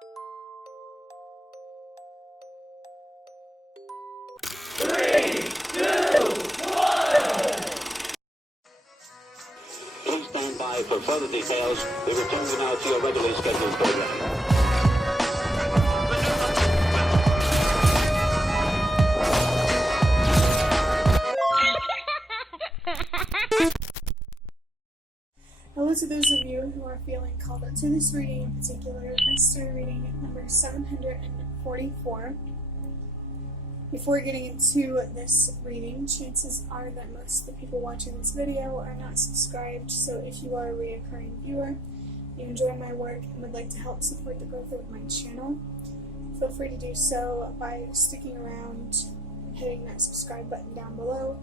Please stand by for further details. We return you now to your regularly scheduled program. Hello to those of you who are feeling called to this reading in particular, mystery reading number 744. Before getting into this reading, chances are that most of the people watching this video are not subscribed, so if you are a reoccurring viewer, you enjoy my work and would like to help support the growth of my channel, feel free to do so by sticking around, hitting that subscribe button down below,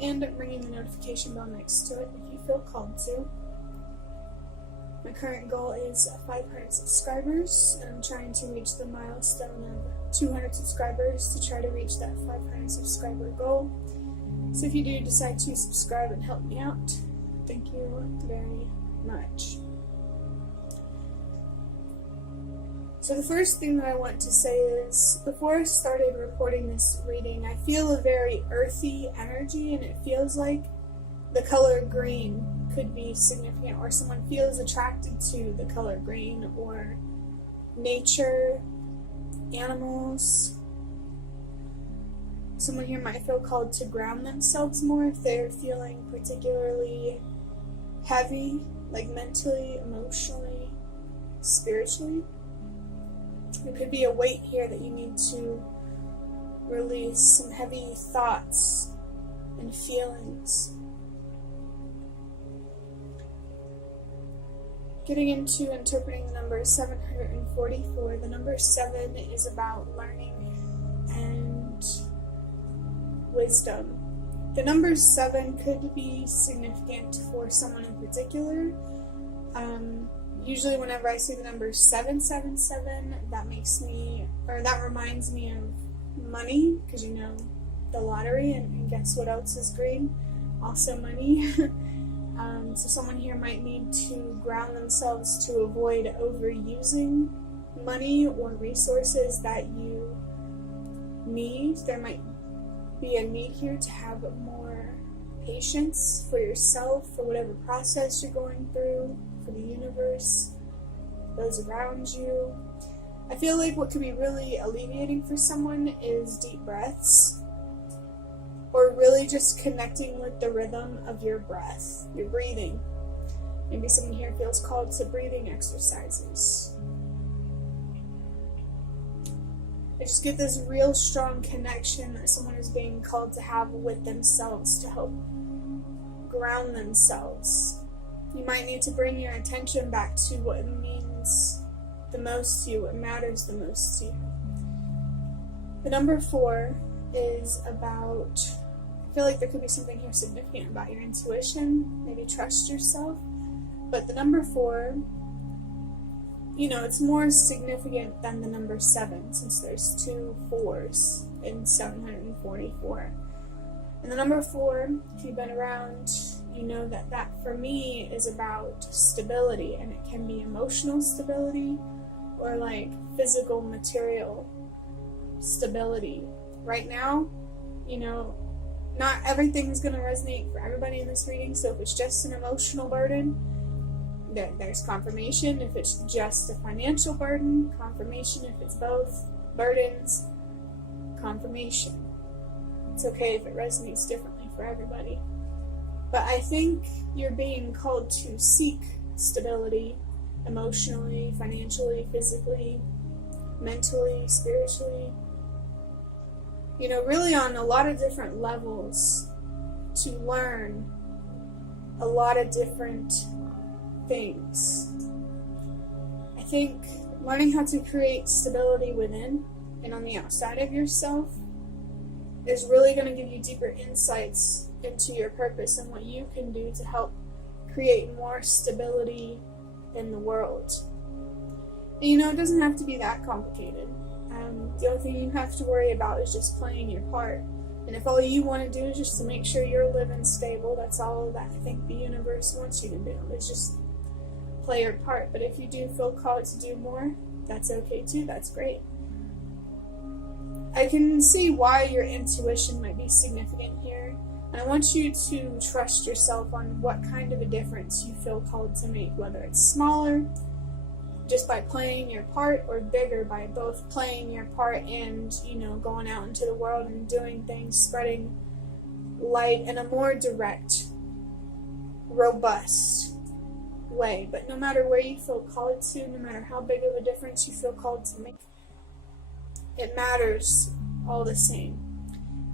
and ringing the notification bell next to it if you feel called to. My current goal is 500 subscribers, and I'm trying to reach the milestone of 200 subscribers to try to reach that 500 subscriber goal. So if you do decide to subscribe and help me out, thank you very much. So the first thing that I want to say is, before I started recording this reading, I feel a very earthy energy, and it feels like the color green could be significant, or someone feels attracted to the color green, or nature, animals. Someone here might feel called to ground themselves more if they're feeling particularly heavy, like mentally, emotionally, spiritually. There could be a weight here that you need to release, some heavy thoughts and feelings. Getting into interpreting the number 744, the number 7 is about learning and wisdom. The number 7 could be significant for someone in particular. Usually whenever I see the number 777, that reminds me of money, because you know, the lottery, and guess what else is green? Also money. So someone here might need to ground themselves to avoid overusing money or resources that you need. There might be a need here to have more patience for yourself, for whatever process you're going through, for the universe, those around you. I feel like what could be really alleviating for someone is deep breaths, or really just connecting with the rhythm of your breath, your breathing. Maybe someone here feels called to breathing exercises. I just get this real strong connection that someone is being called to have with themselves to help ground themselves. You might need to bring your attention back to what means the most to you, what matters the most to you. The number 4 is about, I feel like there could be something here significant about your intuition, maybe trust yourself. But the number 4, it's more significant than the number 7, since there's 2 4s in 744. And the number 4, if you've been around, you know that for me is about stability, and it can be emotional stability or like physical, material stability. Right now, not everything's going to resonate for everybody in this reading, so if it's just an emotional burden, there's confirmation. If it's just a financial burden, confirmation. If it's both burdens, confirmation. It's okay if it resonates differently for everybody. But I think you're being called to seek stability emotionally, financially, physically, mentally, spiritually. Really on a lot of different levels, to learn a lot of different things. I think learning how to create stability within and on the outside of yourself is really going to give you deeper insights into your purpose and what you can do to help create more stability in the world. And it doesn't have to be that complicated. The only thing you have to worry about is just playing your part. And if all you want to do is just to make sure you're living stable, that's all that I think the universe wants you to do, is just play your part. But if you do feel called to do more, that's okay too. That's great. I can see why your intuition might be significant here, and I want you to trust yourself on what kind of a difference you feel called to make, whether it's smaller, just by playing your part, or bigger by both playing your part and, going out into the world and doing things, spreading light in a more direct, robust way. But no matter where you feel called to, no matter how big of a difference you feel called to make, it matters all the same.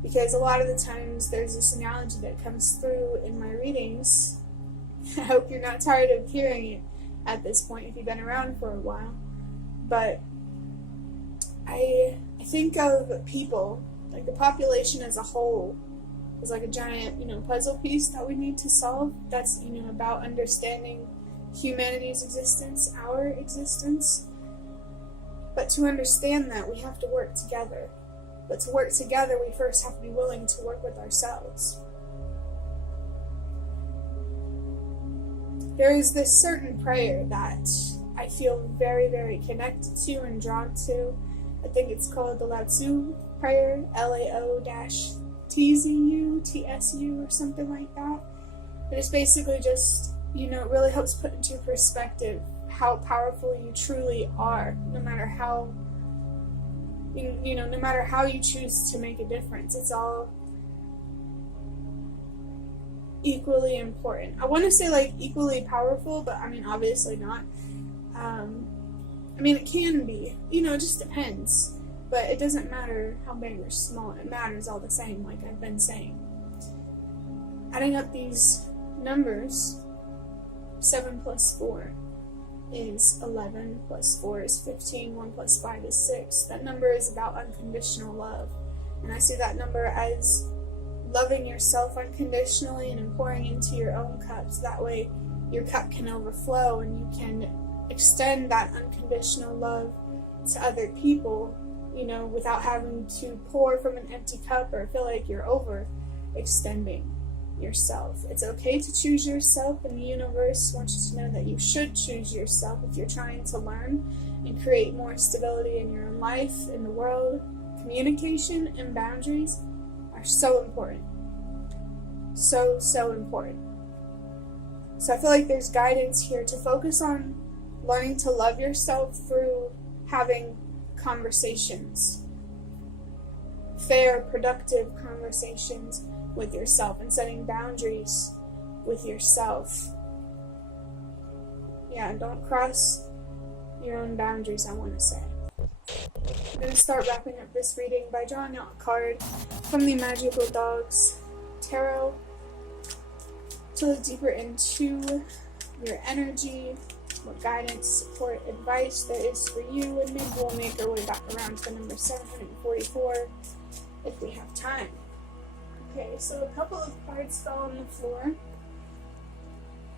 Because a lot of the times there's this analogy that comes through in my readings. I hope you're not tired of hearing it at this point if you've been around for a while. But I think of people, like the population as a whole, as like a giant, puzzle piece that we need to solve. That's, about understanding humanity's existence, our existence. But to understand that, we have to work together. But to work together, we first have to be willing to work with ourselves. There is this certain prayer that I feel very, very connected to and drawn to. I think it's called the Lao Tzu prayer, LAO-TZU, or something like that. But it's basically just, it really helps put into perspective how powerful you truly are, no matter how, no matter how you choose to make a difference. It's all equally important. I want to say like equally powerful, but obviously not. It can be, it just depends. But it doesn't matter how big or small, it matters all the same, like I've been saying. Adding up these numbers, 7 plus 4 is 11, plus 4 is 15, 1 plus 5 is 6. That number is about unconditional love. And I see that number as loving yourself unconditionally and pouring into your own cups. That way your cup can overflow and you can extend that unconditional love to other people, without having to pour from an empty cup or feel like you're overextending yourself. It's okay to choose yourself, and the universe wants you to know that you should choose yourself if you're trying to learn and create more stability in your own life, in the world. Communication and boundaries are so important. So important. So I feel like there's guidance here to focus on learning to love yourself through having conversations. Fair, productive conversations with yourself and setting boundaries with yourself. Yeah, don't cross your own boundaries, I want to say. I'm going to start wrapping up this reading by drawing out a card from the Magical Dogs Tarot to look deeper into your energy, what guidance, support, advice there is for you, and maybe we'll make our way back around to the number 744 if we have time. Okay, so a couple of cards fell on the floor,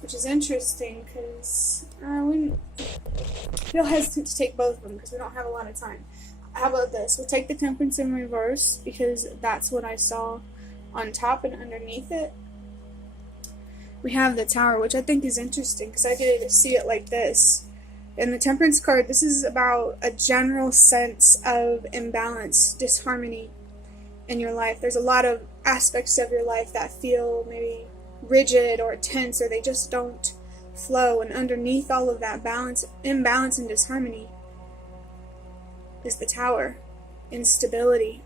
which is interesting because we feel hesitant to take both of them because we don't have a lot of time. How about this? We'll take the Temperance in reverse because that's what I saw on top, and underneath it we have the Tower, which I think is interesting because I get to see it like this. In the Temperance card, this is about a general sense of imbalance, disharmony in your life. There's a lot of aspects of your life that feel maybe rigid or tense, or they just don't flow, and underneath all of that imbalance and disharmony is the Tower, instability.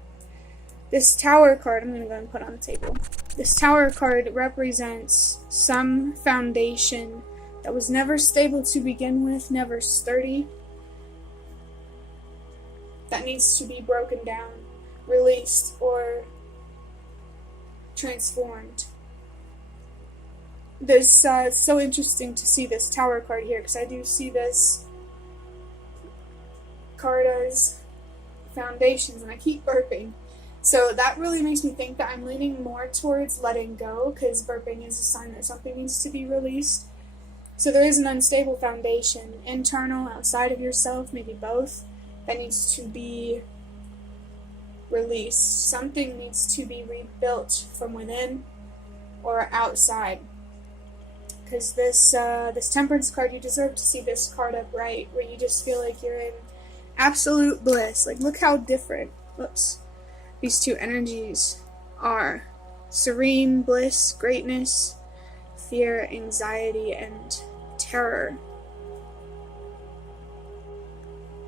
This Tower card, I'm going to go and put on the table. This Tower card represents some foundation that was never stable to begin with, never sturdy, that needs to be broken down, released, or transformed. It's so interesting to see this Tower card here, because I do see this card as foundations, and I keep burping. So that really makes me think that I'm leaning more towards letting go, because burping is a sign that something needs to be released. So there is an unstable foundation, internal, outside of yourself, maybe both, that needs to be released. Something needs to be rebuilt from within or outside. Because this Temperance card, you deserve to see this card upright, where you just feel like you're in absolute bliss. Like, look how different, these two energies are. Serene bliss, greatness, fear, anxiety, and terror.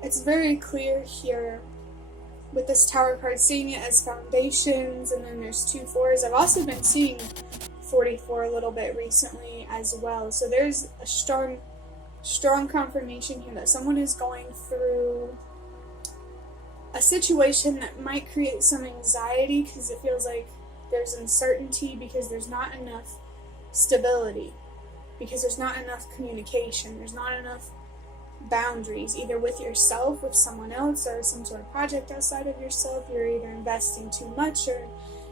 It's very clear here with this Tower card, seeing it as foundations, and then there's 2 4s. I've also been seeing 44 a little bit recently as well. So there's a strong confirmation here that someone is going through a situation that might create some anxiety because it feels like there's uncertainty, because there's not enough stability, because there's not enough communication, there's not enough boundaries, either with yourself, with someone else, or some sort of project outside of yourself. You're either investing too much or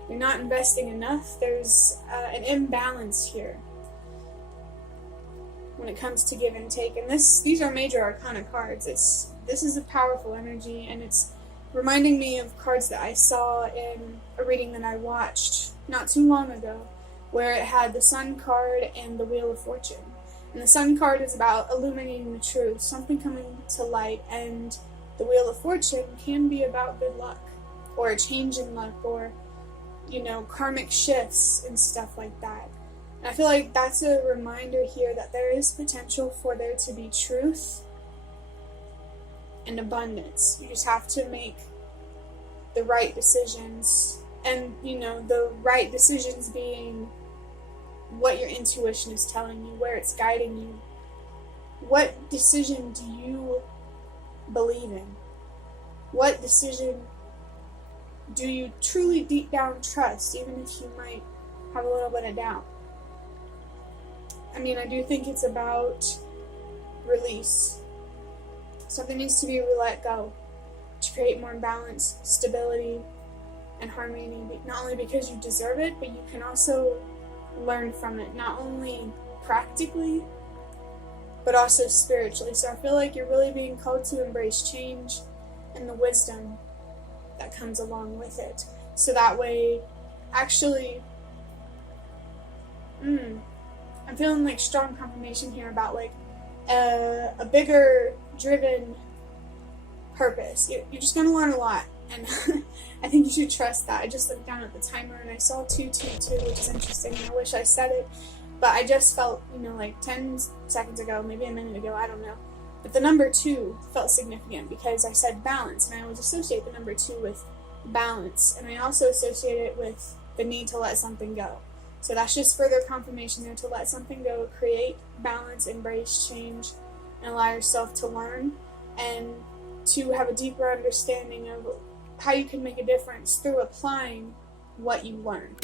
you're not investing enough. There's an imbalance here when it comes to give and take, and these are major arcana cards. This is a powerful energy, and it's reminding me of cards that I saw in a reading that I watched not too long ago, where it had the Sun card and the Wheel of Fortune. And the Sun card is about illuminating the truth, something coming to light, and the Wheel of Fortune can be about good luck, or a change in luck, or, karmic shifts and stuff like that. And I feel like that's a reminder here that there is potential for there to be truth and abundance. You just have to make the right decisions, and, the right decisions being what your intuition is telling you, where it's guiding you. What decision do you believe in? What decision do you truly deep down trust, even if you might have a little bit of doubt? I do think it's about release. Something needs to be let go to create more balance, stability, and harmony, not only because you deserve it, but you can also learn from it, not only practically, but also spiritually. So I feel like you're really being called to embrace change and the wisdom that comes along with it. So that way, actually, I'm feeling like strong confirmation here about like a bigger driven purpose. You're just going to learn a lot, and I think you should trust that. I just looked down at the timer and I saw 222, which is interesting, and I wish I said it, but I just felt, like 10 seconds ago, maybe a minute ago, I don't know, but the number 2 felt significant because I said balance, and I always associate the number 2 with balance, and I also associate it with the need to let something go. So that's just further confirmation there, to let something go, create balance, embrace change, and allow yourself to learn, and to have a deeper understanding of how you can make a difference through applying what you learn.